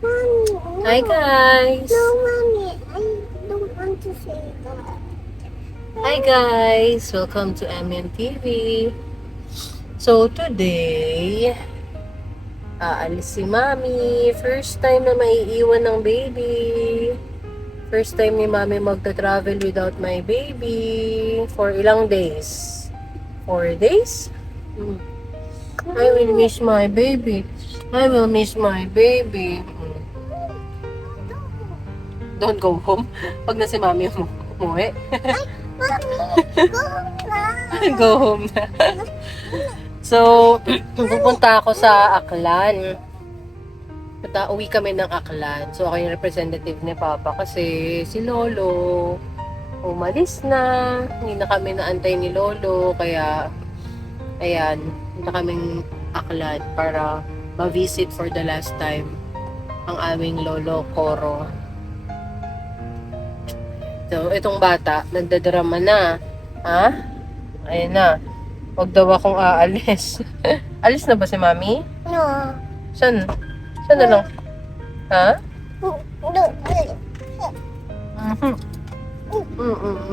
Mommy, Hi guys! no, mommy, I don't want to say that. Hi guys! Welcome to MNTV. So today, aalis si Mami. First time na maiiwan ng baby. First time ni Mami magta-travel without my baby. For ilang days? 4 days? I will miss my baby. I will miss my baby. Don't go home. Pag na si Mami umuwi. Mommy, go now. Go home na. So, pupunta ako sa Aklan. Uwi kami ng Aklan. So, ako yung representative ni Papa kasi si Lolo umalis na. Hindi na kami naantay ni Lolo. Kaya, ayan, punta kaming Aklan para ma-visit for the last time ang aming Lolo Coro. So, itong bata, nagdadrama na. Ha? Ayun na. Huwag daw akong aalis. Alis na ba si Mami? No. Saan? Saan na lang? Ha? No.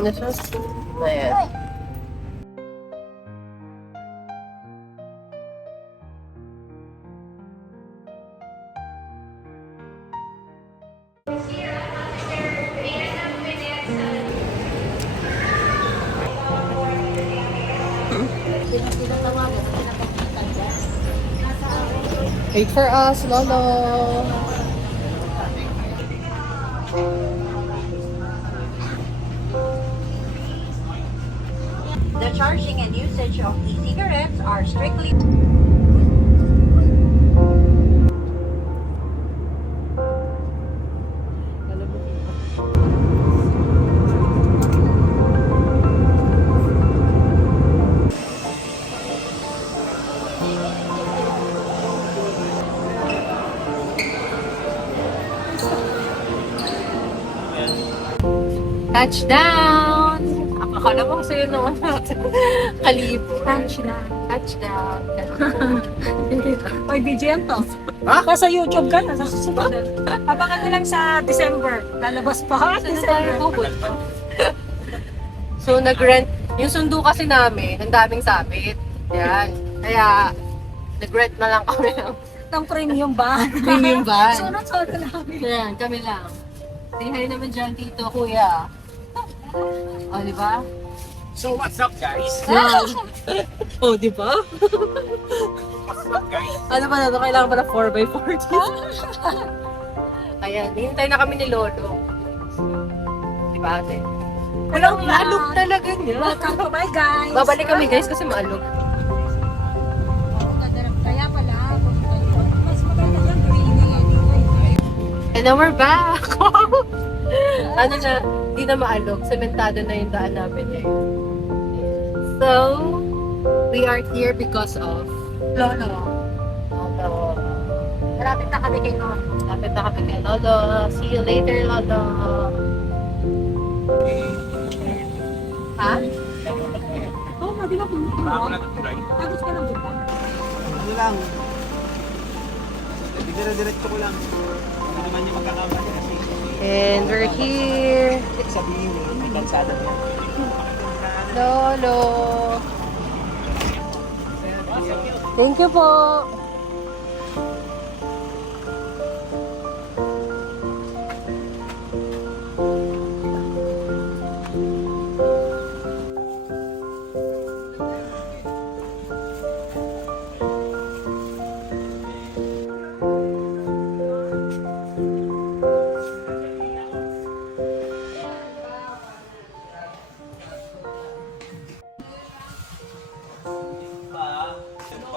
Nasa? Ayan. Wait for us, Lolo. The charging and usage of e-cigarettes are strictly Touchdown! Akala mo sa'yo naman natin. Kalibo. Touchdown. Touchdown. Oy, BGM to. Nasa YouTube ka na. Abangan mo lang sa December. Lalabas pa. December. So, nag-rent. Yung sundo kasi namin, ang daming sabit. Yan. Kaya, nag-rent na lang kami ng Ng premium ba? premium van. Sunod-sunod namin. Yan, kami lang. Say hi naman dyan, Tito, Kuya. O, di ba? So what's up guys? O, di ba? What's up guys? Ano ba na ito? Kailangan ba na 4x4 dito? Ayan, hintay na kami ni Lolo. Di ba, ate? Walang maalog talaga niya. Welcome to my guys. Babalik kami guys kasi maalog. Kaya pala, mas maganda yung greeny anyway. And now we're back! Ano na, di na maalog. Sementado na yung daan namin eh. So, we are here because of Lolo. Lolo. Malapit na kami kay Lolo. Lapit na kami kay Lolo. See you later, Lolo. Ha? Oo, di ba pumunta? Bago na ito guys. Agos ka lang dito. Ano lang? Dire-diretso ko lang. Ano naman yung magkakamali kasi. And we're here. Sabihin mo, may kalsada niya. Lolo. Thank you po.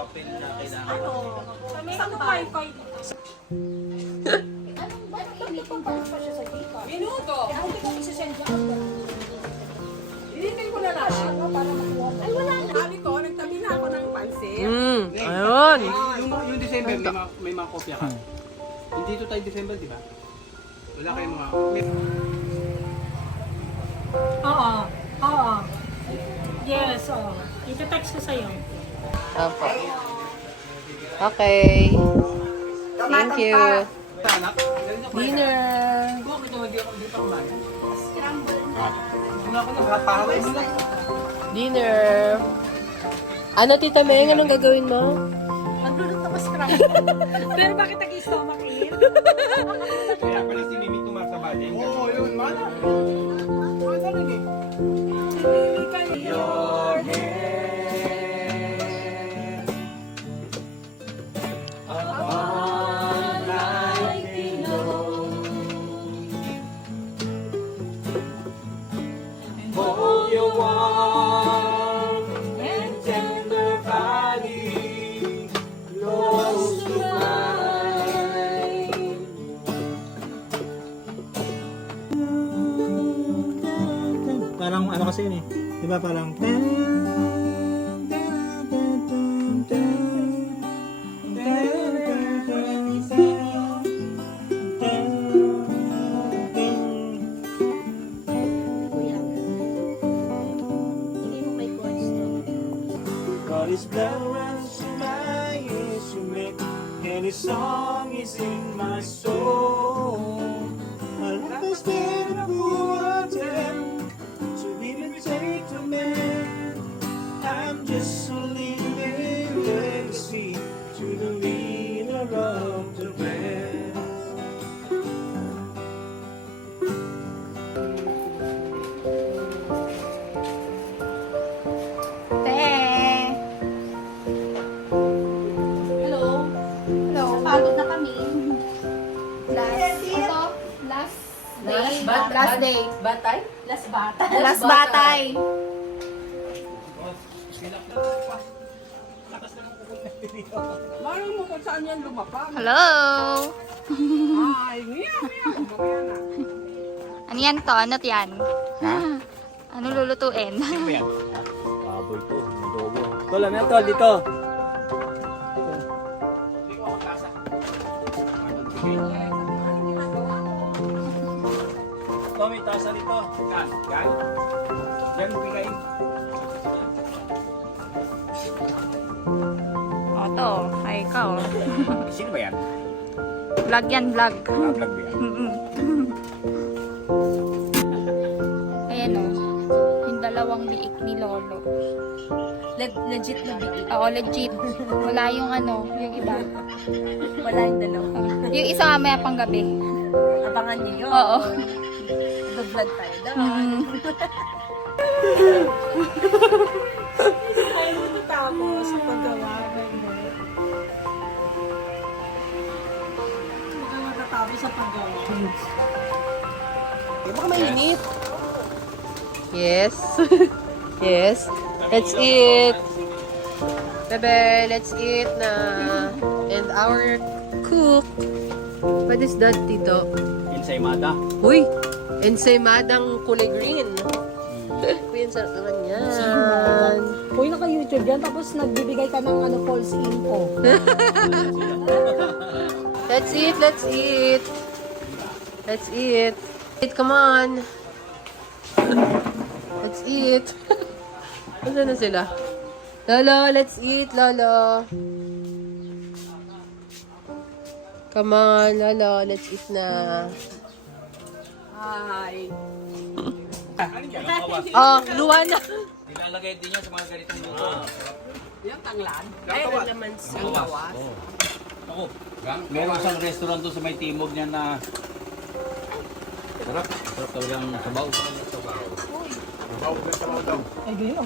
Papel na kailangan. Saan pa yung Minuto. Kaya hindi ko isasend siya. Hinintay ko na lang para makuha. Ay, wala na. Sabi ko, nagtabi na ako ng pansit. Ayun. Yung December, may mga kopya ka. Hindi ito tayo December, di ba? Wala kayong mga... Oo. Oo. Yes, oo. Ita-text ko sa'yo. Opo. Okay. Thank you. Anak, galing ako. Dinner! Kung ito hindi ako dito kumain. Ano ako nagpaparawin nila. Dinner! Ano, Tita Meng? Anong gagawin mo? Maglulot na scramble. Pero bakit nag-stomach in? Kaya pala si Mimi tumasabali. Oo, yun. Mana. Mana rin eh. Your head upon like pillow. Hold your warm and tender body close to mine. Parang ano kasi yun eh. Di ba parang God is blood runs through my ears to make any song is in my soul. I understand a fool attempt to imitate a man. I'm just a living legacy to the leader of the band. Hello. Hello. Pagod na kami. Last day. Last day. Batay? Last batay. Last batay. Maro mo kung saan yan lumapang. Hello. Ay, miyaw, miyaw. Mamaya na. Ano yan to? Ano't yan? Ano lulutuin? Ano yan? Baboy to, madobo. Tol, ano yan tol? Dito. Hindi ko ako kasa. Tommy, tasa dito. Gan, gan. Gan, bigayin. O to. Ay, ikaw. Sino ba yan? Vlog yan, vlog. Vlog ba yan? Ayan o. Yung dalawang biik ni Lolo. Legit na bigay. Oo, legit. Wala yung ano, yung iba. Wala yung dalawa. Yung isa mamaya pang gabi. Abangan niyo yun. Oo. Nag-vlog tayo doon. Ayaw mo natapos sa paggawa. Baka matatapos sa paggawa. Baka mainit. Yes. Yes. Let's eat. Bebe, let's eat na. And our cook. What is that, Tito? Ensaymada. Uy! Ensaymadang kulay green. Uy, ang sarap naman yan. Uy, naka-YouTube yan. Tapos nagbibigay ka ng ano, false info. Let's eat, let's eat. Let's eat. Eat, come on. Let's eat. Nasaan na sila? Lolo, let's eat, Lolo. Come on, Lolo, let's eat na. Hi. Oh, luwa na. Nilalagay din yan sa mga ganitong luto. Yung tanglan. Ay, ano naman sa gawas? Ako, meron isang restaurant doon sa may timog niya na sarap. Sarap talagang sabaw. Ay, ganyan, ang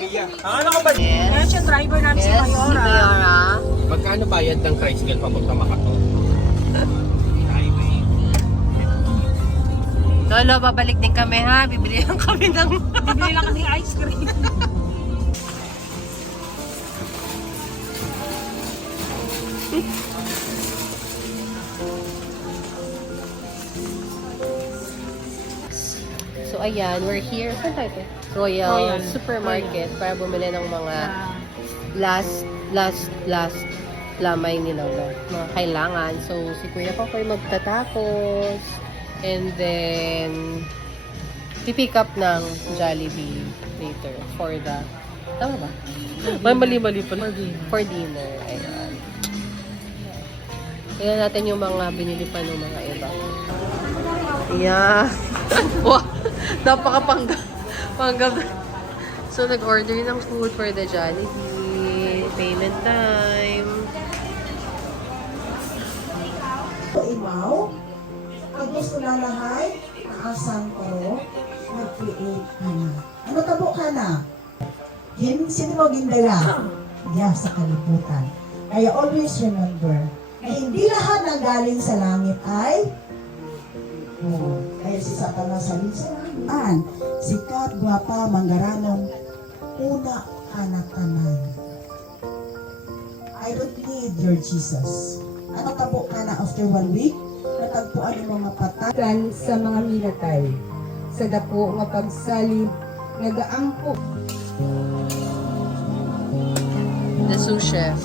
liga. ano ko ba? Ayan siya, driver namin si Yes, Mayora. Mayora. Magkano bayad ng tricycle papunta Makato? Lolo, babalik din kami ha. Bibili lang kami ng... Bibili lang kasi ice cream. So ayan, we're here. Saan tayo? Royal Supermarket para bumili ng mga last lamay ni Lolo. Mga kailangan. So si Kuya ko magtatapos. And then pipick up ng Jollibee later for the... Tama ba? May mali-mali pala. For dinner. Ayan. Tingnan natin yung mga binili pa ng mga iba. Yeah. Wow! Napaka-panggap. So, nag-order ng food for the Jollibee. Payment time. Imaw, pag gusto na lahay, naasang karo, mag-create ka na. Ano tabo ka na? Sino mo gindala? Yeah, sa kalibutan. Kaya always remember, na hindi lahat ng galing sa langit ay kaya si Satanas sa lisan. Sikat, guwapa, manggaranong, una anak-anan. I don't need your Jesus. Ano tabo ka na after 1 week? Natagpuan yung mga patagan sa mga minatay. Sa dako nga pagsalib, nagaampo. The sous chef.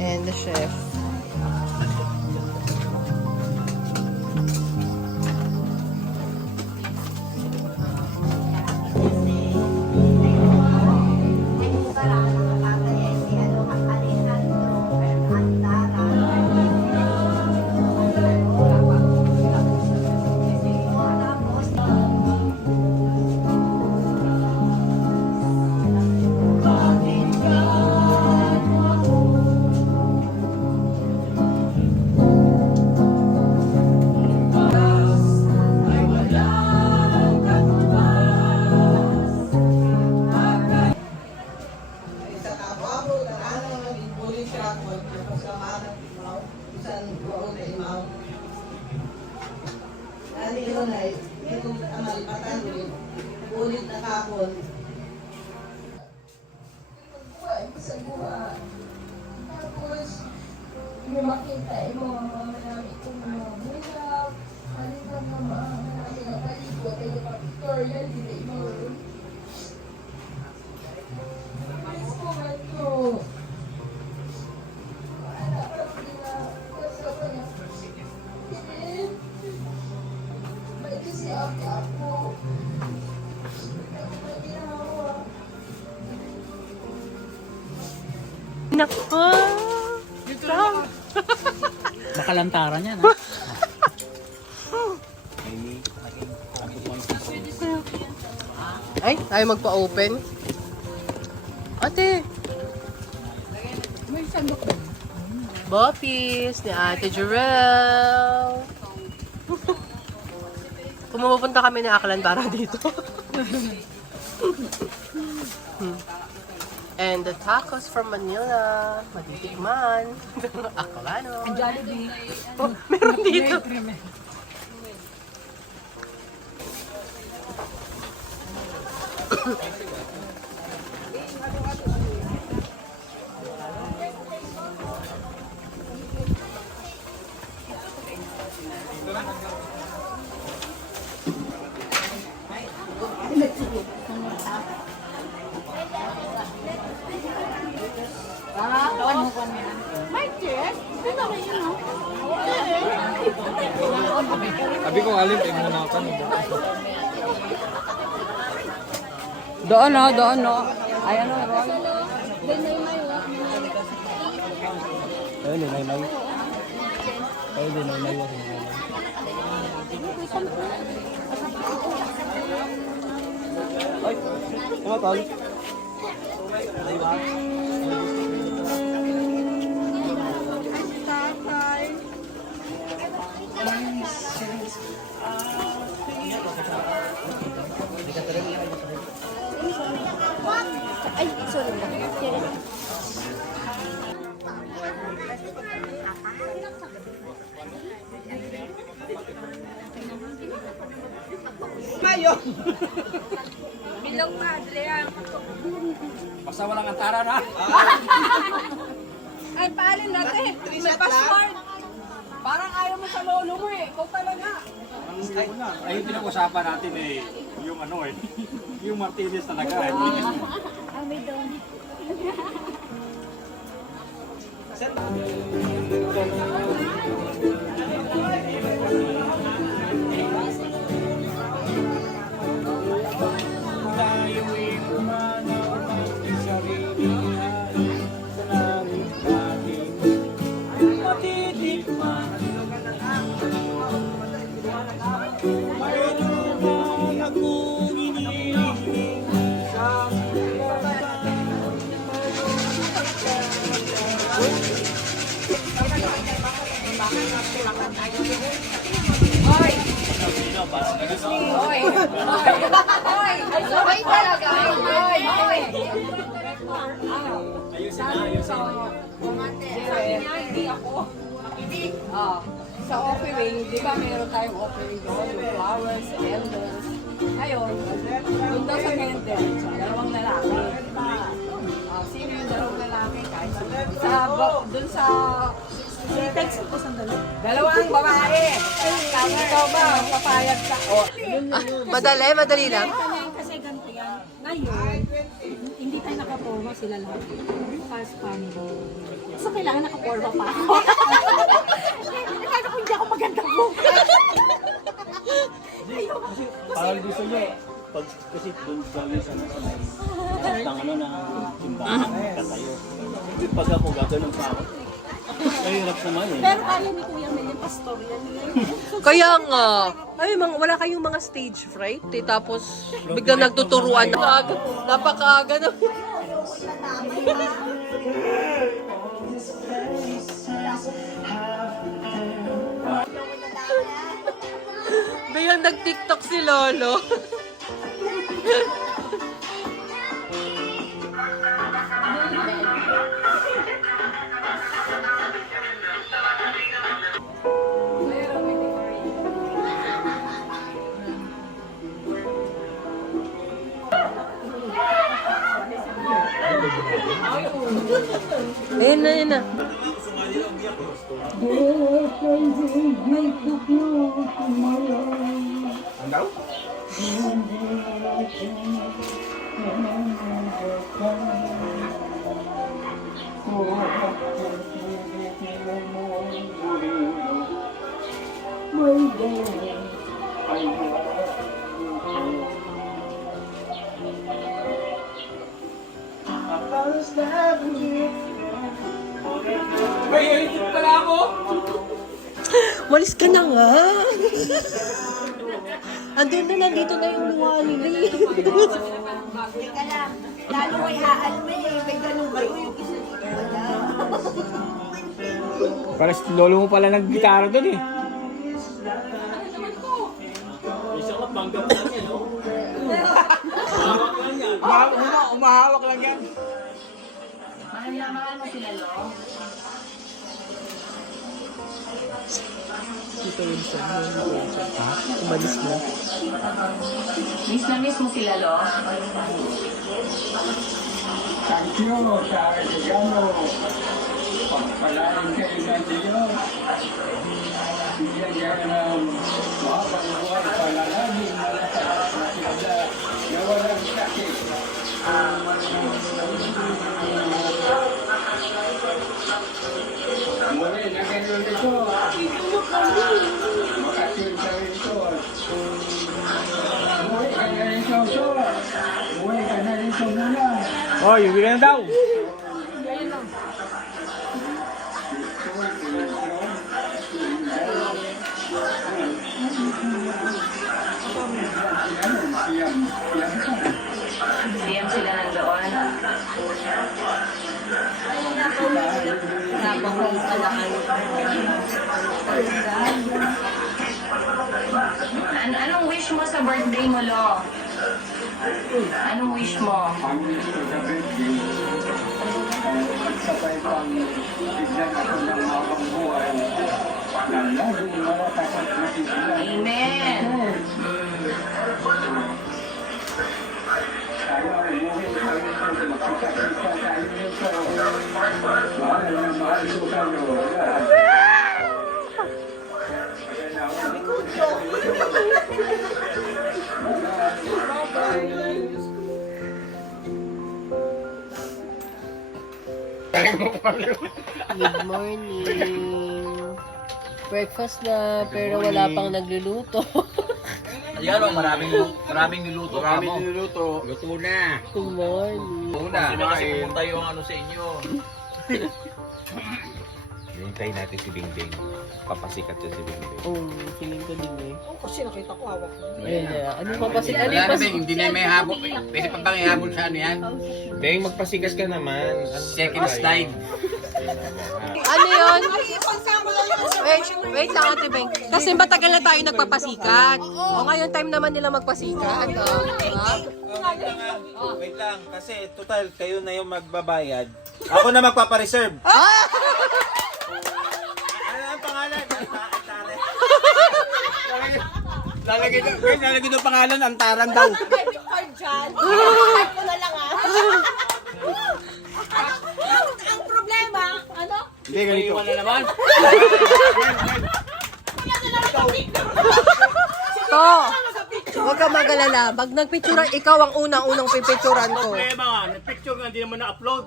And the chef. Ulit na kapon. Tapos, may makita yung mga namin kung mga bulak, halitan na mga nakaligot, ay pictorial, hindi mo. Please po, Manto. Wala pa sila. Kasi ako na. Hindi. May kasi ako. Nako! Nakalantaran yan, Ay, tayo magpa-open. Ate! May sandok ba? Boppies ni Ate Jurel. Kung mapupunta kami na Aklan para dito. And the tacos from Manila. Matitikman. Aklano. Ang Jollibee. Oh, meron dito. Sabi ko alim, tingnan na ako. Doon no. Ay ano, Ron? Ayun, nay-nay. Ayun, nay-nay. Ay, ano tol? Ay, sorry. Bilog pa, Adrian. Basta walang antara na. Ay, paalin natin. May passport. Parang ayaw mo sa lolo mo eh. Kung talaga. Ay, yung pinag-usapan natin eh, yung ano eh, yung Martinez talaga eh. Ah, may doon. Tayo'y umanaw ng sarili sa langit natin. Ay, talaga. Sa offering, di ba meron tayong offering doon, yung flowers, candles. Ngayon, doon daw sa candles, dalawang lalaki. Sino yung dalawang lalaki? Kahit doon sa... text ko sandali. Dalawang babae. Ikaw ba? Papayag ka. Madali lang. Kasi ganito yan. Ngayon, hindi tayo nakaporma sila lahat. Fast family. So, kailangan nakaporma pa ako. Kaya kung hindi ako maganda po. Parang gusto nyo, pag kasi doon gawin sa ano na simbahan, katayo. Pag ako gagawin pa ako, mahirap naman eh. Pero kaya ni Kuya Mel yung pastor yan. Kaya nga, ay, wala kayong mga stage fright, eh, tapos biglang nagtuturuan na. Napakaaga na. Biglang nag-TikTok si Lolo. Ayun na, ayun na. Walis ka na nga. Andun na, nandito na yung Wally. Teka lang, lalo may aalme eh. May ganun kayo yung isa dito wala. Parang lolo mo pala nag-gitara doon eh. Isa ka bangga lang yan, no? Umahawak lang yan. Mahal na mahal mo sila, Lo. Umalis na. Miss na miss mo sila, Lo. Thank you sa regalo. Pagpalain kayo ng Diyos. Bigyan niya ng mahabang buhay panalangin malakas na sila na walang sakit. Muli na ganyan ito. Makasyon sa ito. Muli ka na rin ito. Muli ka na rin ito muna. Oh, yung na daw. Siyam sila nandoon. Anong wish mo sa birthday mo, Lo? Anong wish mo? Ang gusto sa birthday, sabay pang bigyan ako ng mabang buhay, panalangin malakas na sila. Amen. Tayo ay umuwi sa ito, magkita-kita tayo nito. Mahal na mahal ko kayo. Good morning. Breakfast na, pero wala pang nagluluto. Ayan o, maraming niluto ka mo. Luto na. Good morning. Una, Kasi pumunta yung ano sa inyo. Hintayin natin si Bingbing. Papasikat yun si Bingbing. Oh, feeling ko din eh. Oh, kasi nakita ko hawak. Ayun na. Ano papasikat? Ano Wala na, yung Beng. Hindi na may habol. Pwede pa bang ihabol sa ano yan? Beng, magpasikas ka naman. Second slide. Ano yun? Wait lang, Ate Beng. Kasi matagal na tayo nagpapasikat. O ngayon time naman nila magpasikat. Wait lang, kasi total kayo na yung magbabayad. Ako na magpapareserve. Ano ang pangalan? Lalagay doon pangalan, Antaran daw. Card dyan. Card ko na lang Ang problema, ano? Hindi, ganito. Iwan na naman. To, huwag ka magalala. Pag nagpicturan, ikaw ang unang pipicturan ko. Problema nga, na-picture nga, hindi naman na-upload.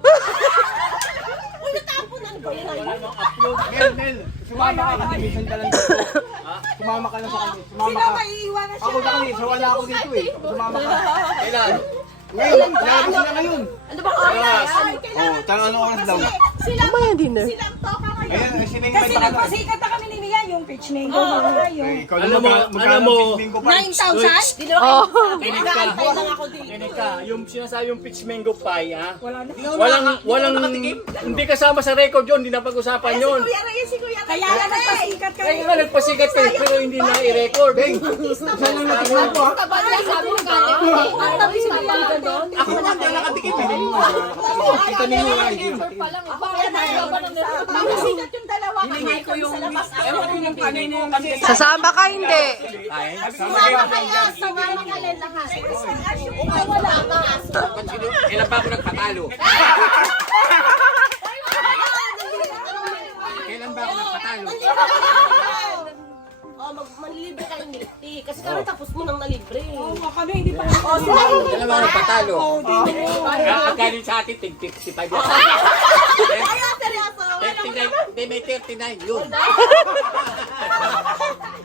Uy, natapunan ko yun. Wala nang upload. Mel, sumama ka kasi minsan ka lang dito. Sumama ka lang sa kanya. Sumama ka. Maiiwanan siya. Ako na kami, so wala ako dito eh. Sumama ka. Kailan? Ngayon, lalabas na ngayon. Ano ba oras? Oo, tanong ano oras daw. Mamaya dinner. Silang toka ngayon. Ayun, si Beng Kasi nagpasikat na kami ni Mian, yung pitch mango. Yung Alam mo, 9,000? Oh. tinig ka. lang ako dito. Tinig ka, yung sinasabi yung pitch mango pie, ha? Walang, hindi kasama sa record yun, hindi na pag-usapan yun. Si Kuya kaya lang nagpasikat kayo. Kaya nga nagpasikat kayo, pero hindi na i-record. Beng, saan lang natikman ko, ha? Tabi si Kuya doon. Ako naman na nakatikim, eh. Kita ninyo nga, hindi Mamasikat yung dalawa. Hiningi ko yung, ewan ko yung kanino, kasi Sasama ka hindi. Sumama kayo. Sumama ka lang lahat. Wala ka. ilan pa ako nagpatalo? Kailan ba ako nagpatalo? Manlilibre kayo niliti. Kasi kami tapos mo nang nalibre. Oo, kami hindi pa Kailan ba ako nagpatalo? Akala sa atin, 55 yan. Kaya seryoso. 39, hindi may 39 yun.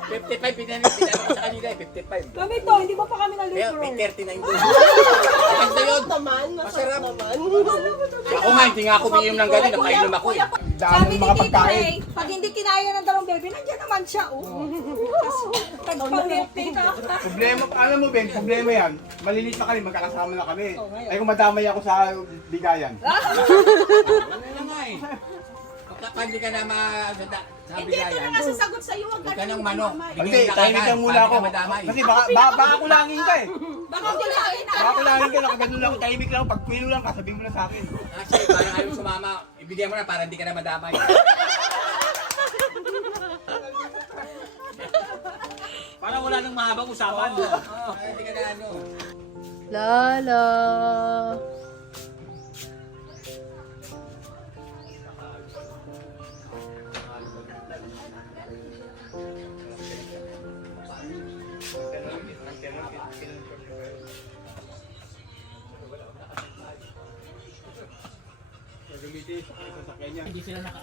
55, pinanong ko sa kanila, 55. Kami to, hindi pa kami Kaya nalipro. may 39 doon. Ganda yun. Naman, masarap naman. Ako nga, hindi nga ako umiinom ng galing, napainom ako eh. Sabi ni Tito Ray, pag hindi kinaya ng dalawang baby, nandiyan naman siya. Tagpangilti ka. Problema, alam mo Ben, problema yan. Malilit na kami, magkakasama na kami. Ay kung madamay ako sa bigayan. Wala na nga eh. Kapag hindi ka na sa bigayan. Nasasagot sa'yo, wag Huwag ka ng manok. Hindi, tahimik lang muna ako. Kasi baka kulangin ka eh. Baka kulain na. Baka kulangin ka, nakaganon lang, tahimik lang. Pag kwilo lang ka, sabihin mo na sa akin. Kasi parang ayaw sumama, ibigay mo na para hindi ka na madamay. Parang wala nang mahabang usapan. Hindi ka na ano. Lala.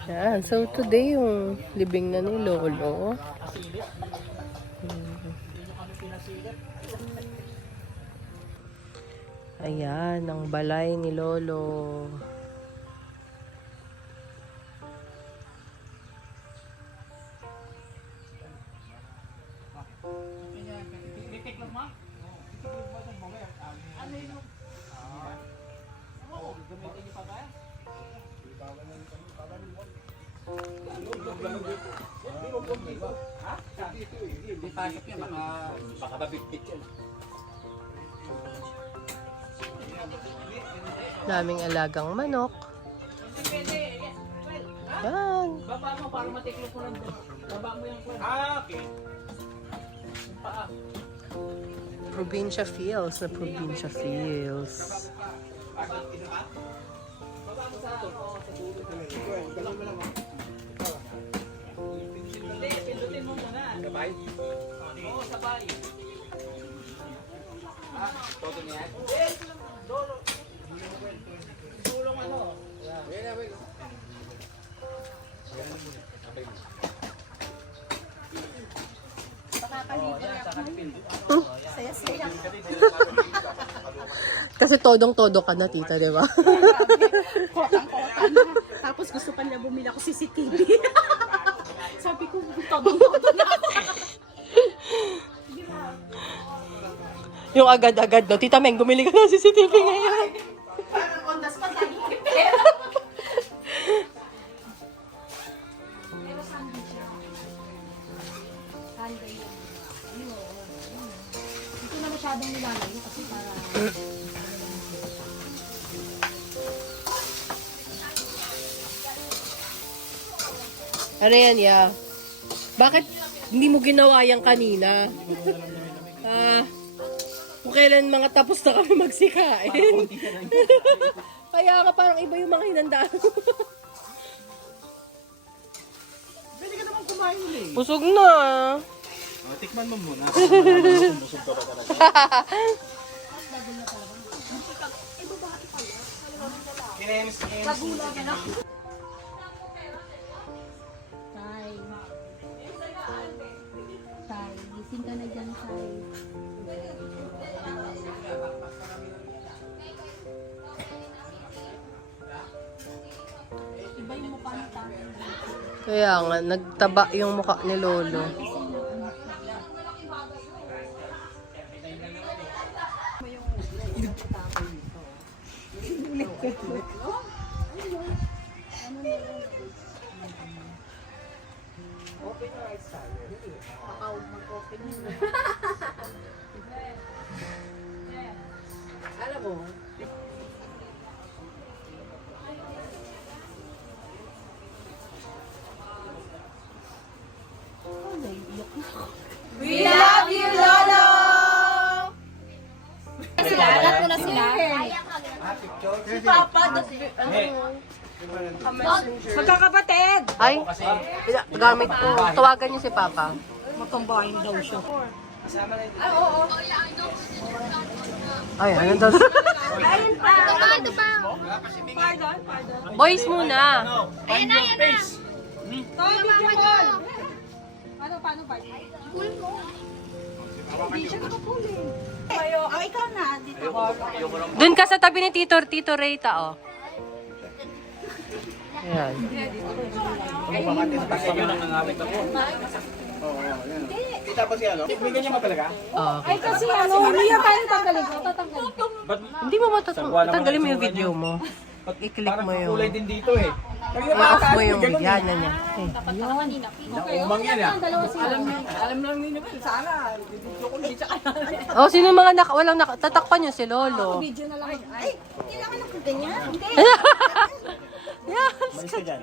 Yan. So today yung libing na ni Lolo. Ayan, ang balay ni Lolo. Hindi pasok yan, baka mabitbit yan. Daming alagang manok. Yan. Baba mo para matiklop mo lang. Baba mo yung kwan. Okay. Probinsya feels na probinsya feels. Sabay? Oo, sabay. Todo niya? Tulong ano? Kasi todong-todo ka na, tita, di ba? Tapos gusto pa niya bumili ako CCTV. Yung agad-agad daw. Tita Meng, bumili ka ng CCTV ngayon. Ito na masyadong nilalayo kasi para... Ano yan, ya? Bakit hindi mo ginawa yan kanina? Kung kailan mga tapos na kami magsikain. Kaya nga parang iba yung mga hinandaan. Pwede ka naman kumain eh. Busog na. Tikman mo muna. Busog ka ba talaga? Tay. Tay, gising ka na dyan, Tay. Iba yung mukha ni Tay. Kaya nga, nagtaba yung mukha ni Lolo. Alam mo, We love you, Lolo! Lahat mo na sila. Si Papa, magkakapatid! ay, gamit ko. Tawagan niyo si Papa. Makambahin daw siya. Ay, ano daw? Ayun pa! Ito pa. Pardon. Boys muna. Ayan na, ayan na. Toy, video call! Paano ba? Full mo. Ayo, ikaw na. Dito. Doon ka sa tabi ni Tito Reyta, oh. Ayan. Tapos yan, no? May ganyan ba talaga? Oh. Ay, kasi ano, hindi yan tayo tatanggalin ko. Tatanggalin ko. Hindi mo tatanggalin mo yung video mo. I-click mo yung... Kulay din dito eh. I-off mo yung yan na niya. Kanina. Umang yan ah. Dalawa sila. Alam lang ninyo ba, sana. Video ko dito ka na. Oh, sino mga walang tatakpan niyo si Lolo. Video na lang. Ay, hindi naman ako ganyan. Hindi. Yes. Malis ka dyan.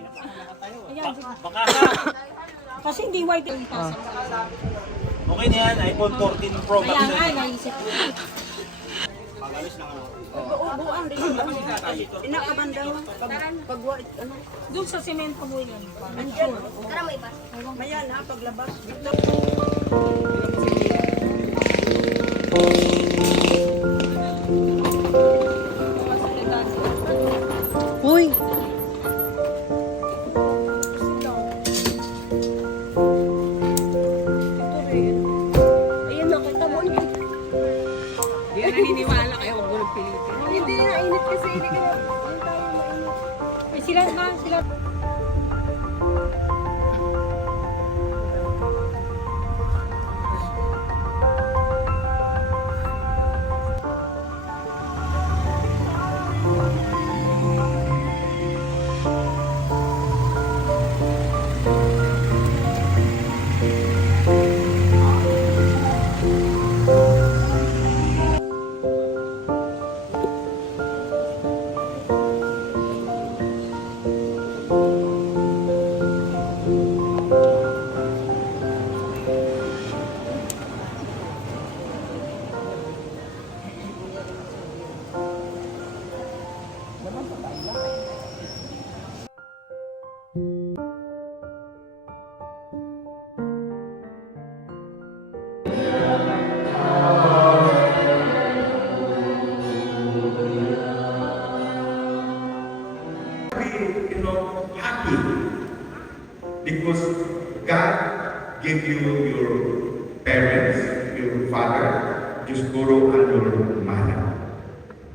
Kasi hindi white yung Okay na yan, iPhone 14 Pro Max. Kaya nga, naisip ko. buuan rin. Inakabandaw. Pagwa, ano? Doon sa semento mo yun. Andyan. Tara mo iba. Mayan ha, paglabas. Uy. Ayun, nakita mo. Hindi na naniniwala kayo, huwag mo nang pilitin. Hindi na, init kasi. Hindi ka na. Ay, sila na, sila. Happy because God gave you your parents, your father, your guru and your mother,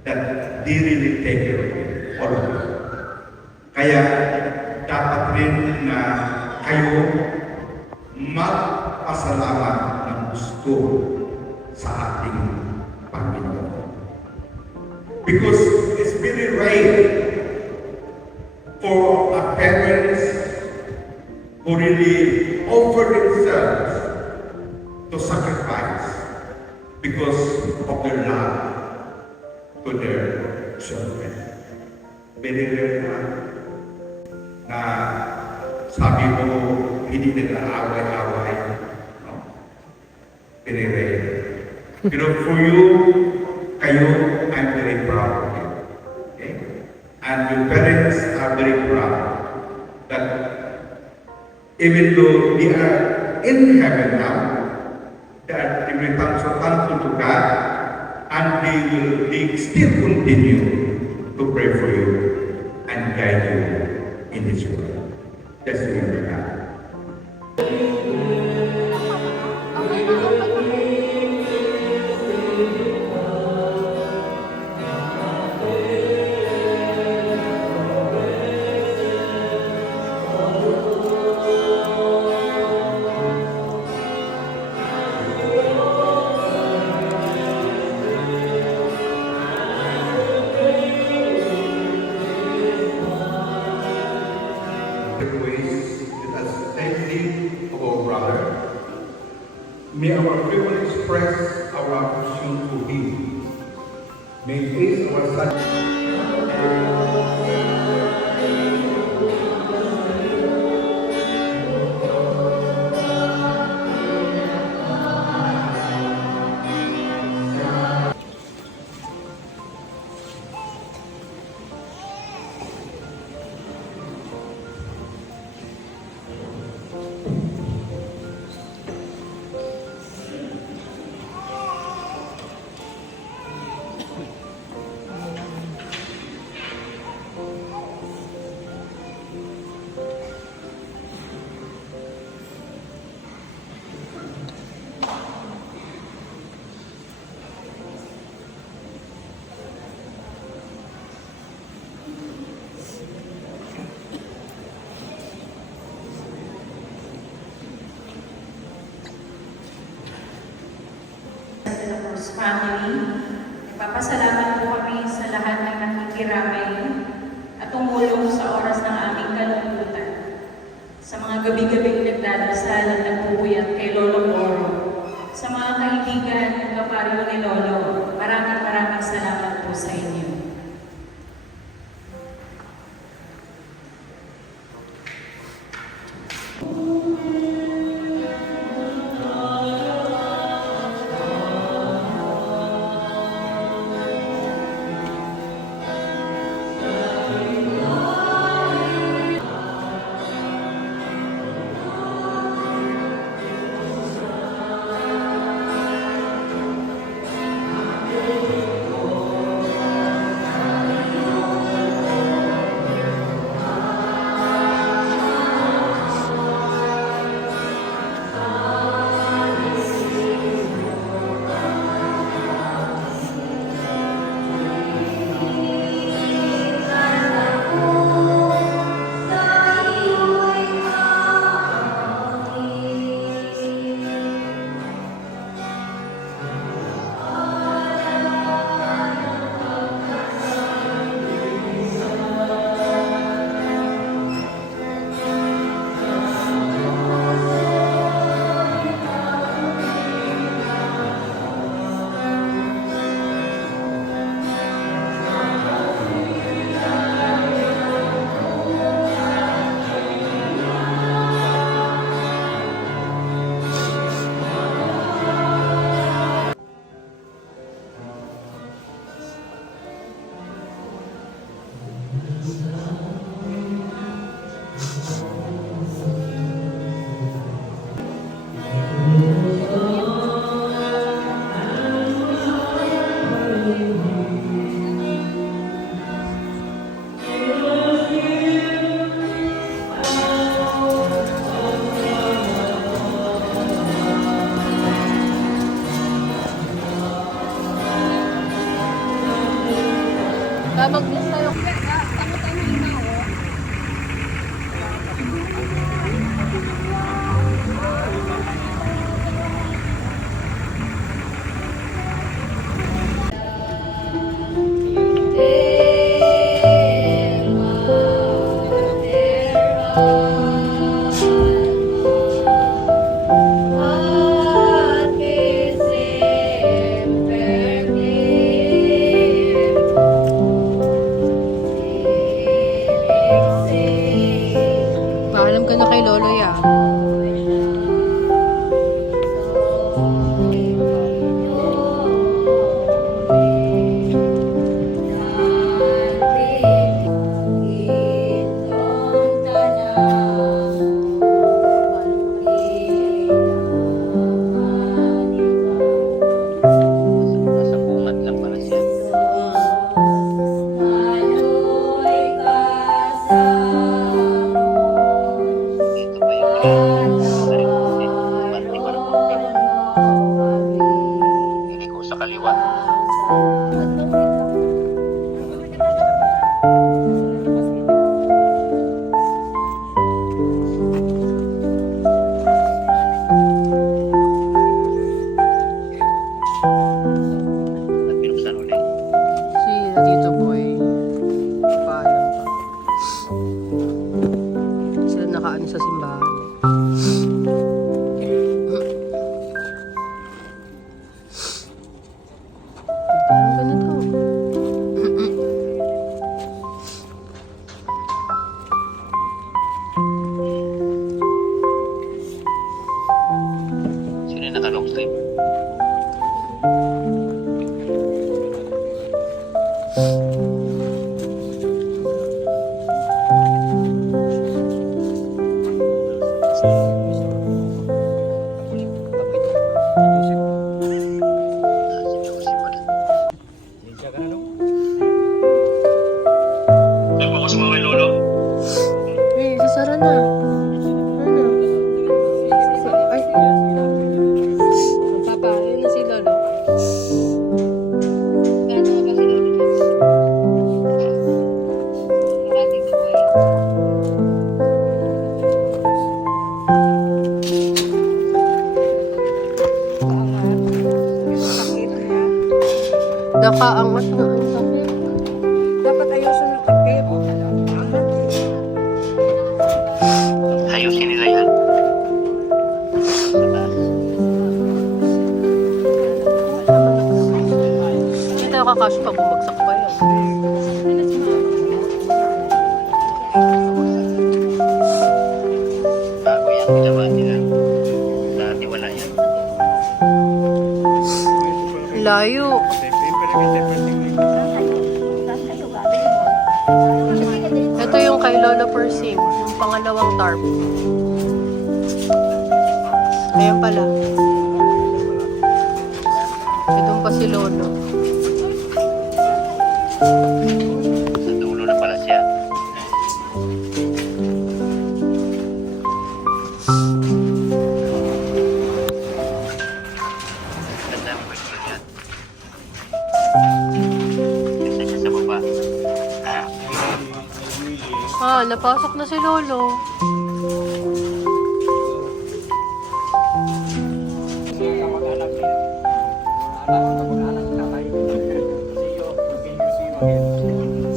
that they really take care of you, all of you. Kaya dapat rin na kayo magpasalamat ng gusto sa ating Panginoon. Because it's very rare for a parents who really offer themselves to sacrifice because of their love to their children. Very rare na sabi mo, hindi nag-aaway-aaway. No? Very rare. Pero for you, kayo, I'm very proud of you. Okay? And your parents are very proud that even though they are in heaven now, they will so thankful to God, and they still continue to pray for you and guide you in this world. Just remember that. Ways let us take leave of our brother. May our people express our appreciation to him. May he our son. Family, nagpapasalamat po kami sa lahat ng nakikiramay at tumulong sa oras ng aming kalungkutan. Sa mga gabi-gabing nagdadasal at nagpupuyat kay Lolo Moro, sa mga kaibigan at kaparyo ni Lolo, maraming salamat po sa inyo. yung naka-long sleeve. Eh, sasara na. Ano? Ay. Papa, yun na si Lolo. Gano'n ka ba si Lolo? Maraming buhay. Nakaangat na ang sakit. Dapat ayusin yung takip. Ayusin nila yan. Hindi tayo kakasya pag bumagsak pa yan. Bago yan, ginawa nila. Dati wala yan. Layo. Ito yung kay Lolo Persim, yung pangalawang tarp. Ayan pala. Ito pa si Lolo. Sa dulo na pala siya. Ganda ang question yan. Isa siya sa baba. Ah, napasok na si Lolo.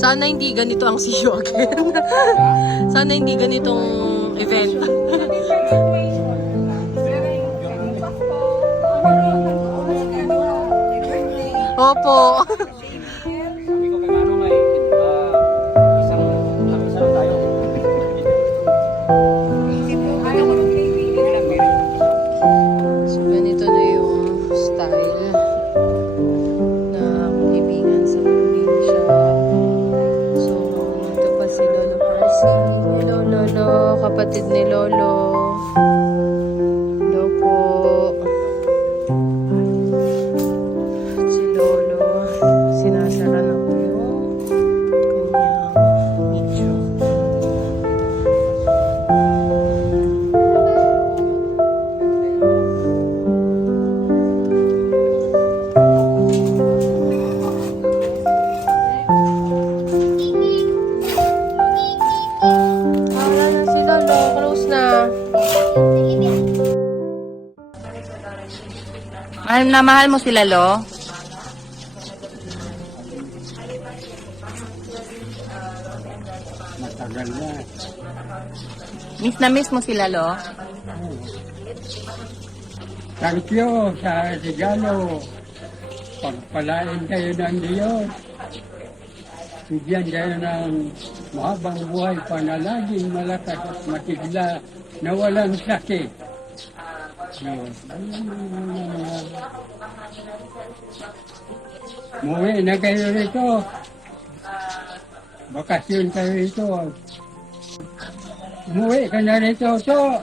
Sana hindi ganito ang see you again. Sana hindi ganitong event. Opo. So, ganito na yung style na kaibigan sa probinsya. So, ito pa si Lolo Percy. Hello, Lolo. Kapatid ni Lolo. Hello po. At si Lolo. Sinasara na po yung kanyang nicho. Wala na si Lolo. Close na. Mahal na mahal mo sila, Lo? Matagal na. Miss mo sila, Lo? Thank you sa regalo. Pagpalain kayo ng Diyos. Bigyan kayo ng mahabang buhay, panalaging malakas at matigla na walang sakit. Muwi na kayo rito. Bakasyon kayo rito. Umuwi ka na rito, to.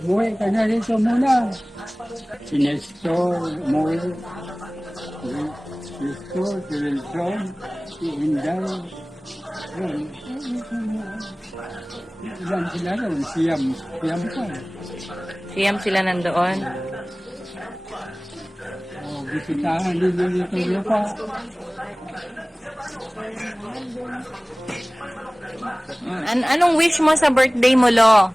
Umuwi ka na rito muna. Si Nestor, umuwi. Si Nestor, si Wilson, si Inday. Yun. Ilan sila rin? Siyam pa. Siyam sila nandoon. Bisitahan din dito lupa. Anong wish mo sa birthday mo, Lo?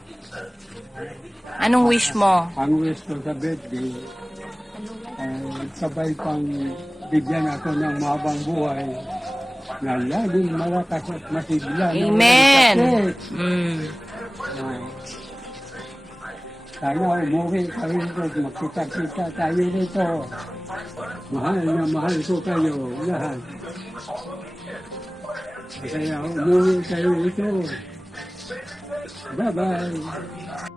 Anong wish mo? Ang wish ko sa birthday, sabay pang bigyan ako ng mahabang buhay na laging malakas at masigla. Amen! Sana umuwi ka rito, magkita-kita tayo rito. Mahal na mahal ko kayo, lahat. Kaya umuwi kayo rito. Bye-bye!